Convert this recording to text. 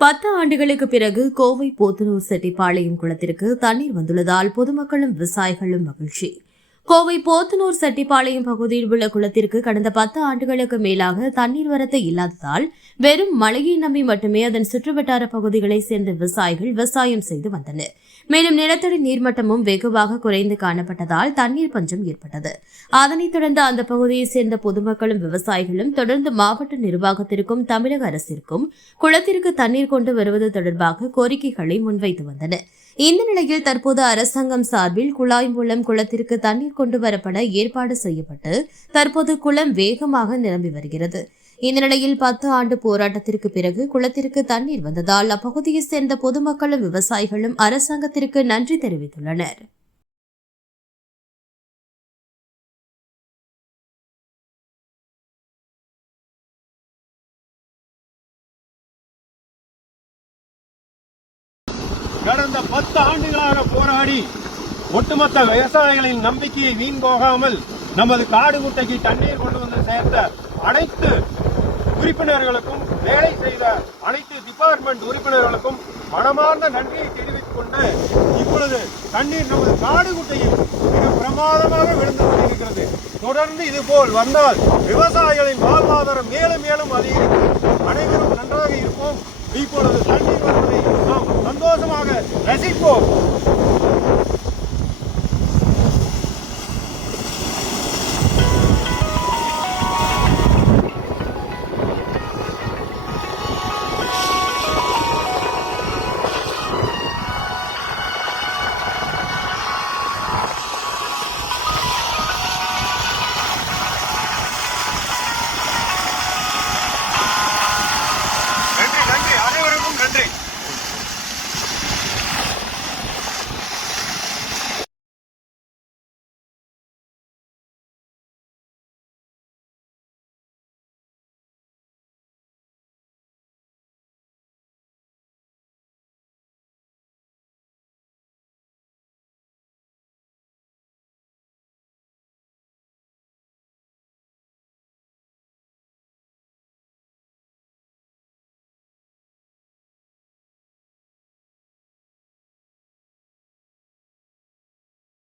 10 ஆண்டுகளுக்கு பிறகு கோவை போத்தனூர் செட்டிப்பாளையம் குளத்திற்கு தண்ணீர் வந்துள்ளதால் பொதுமக்களும் விவசாயிகளும் மகிழ்ச்சி. கோவை போத்தனூர் செட்டிப்பாளையம் பகுதியில் உள்ள குளத்திற்கு கடந்த 10 ஆண்டுகளுக்கு மேலாக தண்ணீர் வரத்து இல்லாததால் வெறும் மழையை நம்பி மட்டுமே அதன் சுற்றுவட்டார பகுதிகளைச் சேர்ந்த விவசாயிகள் விவசாயம் செய்து வந்தனர். மேலும் நிலத்தடி நீர்மட்டமும் வெகுவாக குறைந்து காணப்பட்டதால் தண்ணீர் பஞ்சம் ஏற்பட்டது. அதனைத் தொடர்ந்து அந்த பகுதியைச் சேர்ந்த பொதுமக்களும் விவசாயிகளும் தொடர்ந்து மாவட்ட நிர்வாகத்திற்கும் தமிழக அரசிற்கும் குளத்திற்கு தண்ணீர் கொண்டு வருவது தொடர்பாக கோரிக்கைகளை முன்வைத்து வந்தனர். இந்த நிலையில் தற்போது அரசாங்கம் சார்பில் குழாய் மூலம் குளத்திற்கு தண்ணீர் கொண்டு வரப்பட ஏற்பாடு செய்யப்பட்டு தற்போது குளம் வேகமாக நிரம்பி வருகிறது. இந்த நிலையில் 10 ஆண்டு போராட்டத்திற்கு பிறகு குளத்திற்கு தண்ணீர் வந்ததால் அப்பகுதியைச் சேர்ந்த பொதுமக்களும் விவசாயிகளும் அரசாங்கத்திற்கு நன்றி தெரிவித்துள்ளனர். கடந்த 10 ஆண்டுகளாக போராடி ஒட்டுமொத்த விவசாயிகளின் நம்பிக்கையை வீண் போகாமல் நமது காடு குட்டைக்கு தண்ணீர் கொண்டு வந்து சேர்த்த அனைத்து உறுப்பினர்களுக்கும், வேலை செய்த அனைத்து டிபார்ட்மெண்ட் உறுப்பினர்களுக்கும் மனமார்ந்த நன்றியை தெரிவித்துக் கொண்டு இப்பொழுது தண்ணீர் நமது காடு குட்டையில் மிக பிரமாதமாக விழுந்து கொண்டிருக்கிறது. தொடர்ந்து இதுபோல் வந்தால் விவசாயிகளின் வாழ்வாதாரம் மேலும் மேலும் அதிகரிக்கும். அனைவரும்